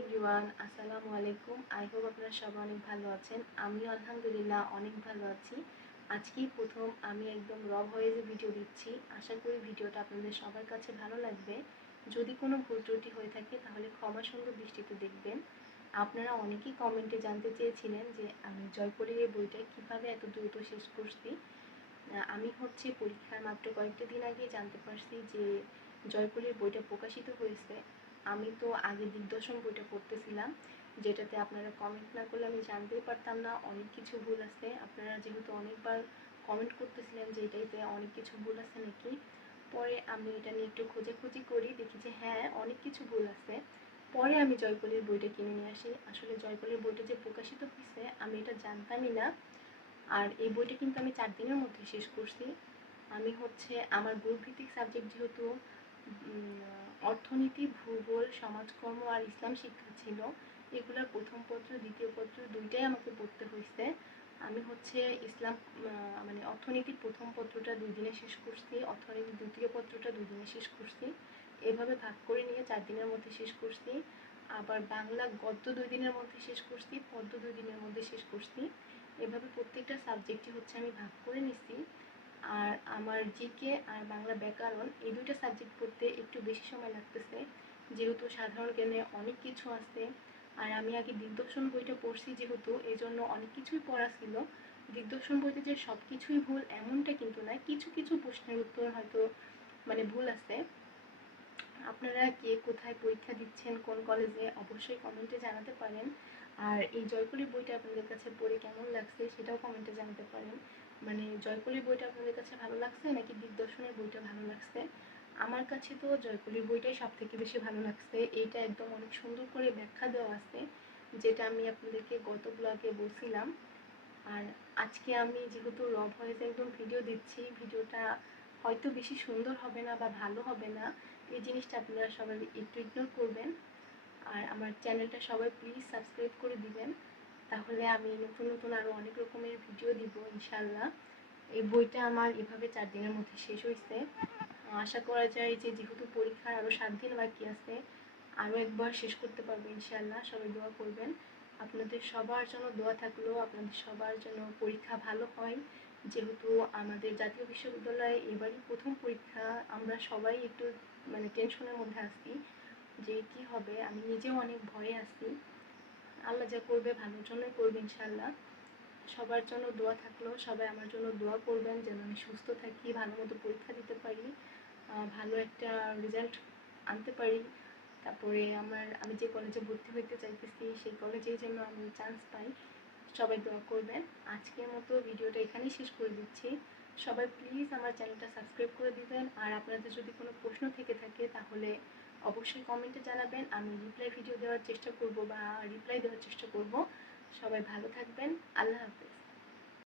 Everyone, আসসালামু আলাইকুম। I hope আপনারা সবাই অনেক ভালো আছেন। আমিও আলহামদুলিল্লাহ অনেক ভালো আছি। আজকেই প্রথম আমি একদম র ভয়েসে ভিডিও দিচ্ছি। আশা করি ভিডিওটা আপনাদের সবার কাছে ভালো লাগবে। যদি কোনো ভুল ত্রুটি হয়ে থাকে তাহলে ক্ষমা সুন্দর দৃষ্টিতে দেখবেন। আপনারা অনেকেই কমেন্টে জানতে চেয়েছিলেন যে আমি জয়পরীর এই বইটা কীভাবে এত দ্রুত শেষ করছি। আমি পরীক্ষার মাত্র কয়েকটা দিন আগে জানতে পারছি যে জয়পরীর বইটা প্রকাশিত হয়েছে। আমি তো আগে দিগদর্শন বইটা পড়তেছিলাম, যেটাতে আপনারা কমেন্ট না করলে আমি জানতেই পারতাম না অনেক কিছু ভুল আছে। আপনারা যেহেতু অনেকবার কমেন্ট করতেছিলেন যে এটাইতে অনেক কিছু ভুল আছে নাকি, পরে আমি এটা নিয়ে একটু খোঁজাখুঁজি করি, দেখি যে হ্যাঁ অনেক কিছু ভুল আছে। পরে আমি জয়পরীর বইটা কিনে নিয়ে আসি। আসলে জয়পরীর বইটা যে প্রকাশিত হয়েছে আমি এটা জানতামই না। আর এই বইটা কিন্তু আমি 4 দিনের মধ্যে শেষ করছি। আমি আমার গ্রুপভিত্তিক সাবজেক্ট যেহেতু অর্থনীতি, ভূগোল, সমাজকর্ম আর ইসলাম শিক্ষা ছিল, এগুলোর প্রথম পত্র দ্বিতীয় পত্র দুইটাই আমাকে পড়তে হয়েছে। আমি ইসলাম মানে অর্থনীতির প্রথম পত্রটা 2 দিনে শেষ করছি, অর্থনীতির দ্বিতীয় পত্রটা 2 দিনে শেষ করছি। এভাবে ভাগ করে নিয়ে 4 দিনের মধ্যে শেষ করছি। আবার বাংলা গদ্য 2 দিনের মধ্যে শেষ করছি, পদ্য 2 দিনের মধ্যে শেষ করছি। এভাবে প্রত্যেকটা সাবজেক্টই আমি ভাগ করে নিছি। আর আমার জিকে আর বাংলা ব্যাকরণ এই দুইটা সাবজেক্ট পড়তে একটু বেশি সময় লাগতেছে, যেহেতু সাধারণ জ্ঞানে অনেক কিছু আছে। আর আমি আগে দিগদর্শন বইটা পড়ছি, যেহেতু এই জন্য অনেক কিছুই পড়া ছিল। দিগদর্শন বইতে যে সব কিছুই ভুল এমনটা কিন্তু নয়, কিছু কিছু প্রশ্নের উত্তর হয়তো ভুল আছে। আপনারা কে কোথায় পরীক্ষা দিচ্ছেন, কোন কলেজে, অবশ্যই কমেন্টে জানাতে পারেন। আর এই জয়পরী বইটা আপনাদের কাছে পড়ে কেমন লাগছে সেটাও কমেন্টে জানাতে পারেন। মানে জয়পরী বইটা আপনাদের কাছে ভালো লাগছে নাকি দিগদর্শনের বইটা ভালো লাগছে? আমার কাছে তো জয়পরীর বইটাই সব থেকে বেশি ভালো লাগছে। এইটা একদম অনেক সুন্দর করে ব্যাখ্যা দেওয়া আছে, যেটা আমি আপনাদেরকে গত ব্লগে বলছিলাম। আর আজকে আমি যেহেতু র ভয়েসে একদম ভিডিও দিচ্ছি, ভিডিওটা হয়তো বেশি সুন্দর হবে না বা ভালো হবে না, এই জিনিসটা আপনারা সবাই একটু ইগনোর করবেন। আর আমার চ্যানেলটা সবাই প্লিজ সাবস্ক্রাইব করে দিবেন, তাহলে আমি নতুন নতুন আরও অনেক রকমের ভিডিও দিব ইনশাল্লাহ। এই বইটা আমার এভাবে 4 দিনের মধ্যে শেষ হয়েছে। আশা করা যায় যে যেহেতু পরীক্ষার আরও 7 দিন বাকি আছে, আরও একবার শেষ করতে পারবো ইনশাল্লাহ। সবাই দোয়া করবেন। আপনাদের সবার জন্য দোয়া থাকলো, আপনাদের সবার জন্য পরীক্ষা ভালো হয়। যেহেতু আমাদের জাতীয় বিশ্ববিদ্যালয়ে এবারই প্রথম পরীক্ষা, আমরা সবাই একটু টেনশনের মধ্যে আছি যে কি হবে। আমি নিজেও অনেক ভয়ে আছি। আল্লাহ যা করবে ভালোর জন্যই করবে ইনশাল্লাহ। সবার জন্য দোয়া থাকলো, সবাই আমার জন্য দোয়া করবেন যেন আমি সুস্থ থাকি, ভালো মতো পরীক্ষা দিতে পারি, ভালো একটা রেজাল্ট আনতে পারি। তারপরে আমি যে কলেজে ভর্তি হইতে চাইতেছি সেই কলেজেই যেন আমি চান্স পাই। সবাই দোয়া করবেন। আজকের মতো ভিডিওটা এখানেই শেষ করে দিচ্ছি। সবাই প্লিজ আমার চ্যানেলটা সাবস্ক্রাইব করে দিবেন। আর আপনাদের যদি কোনো প্রশ্ন থেকে থাকে তাহলে অবশ্যই কমেন্টে জানাবেন। আমি রিপ্লাই দেওয়ার চেষ্টা করব। সবাই ভালো থাকবেন। আল্লাহ হাফেজ।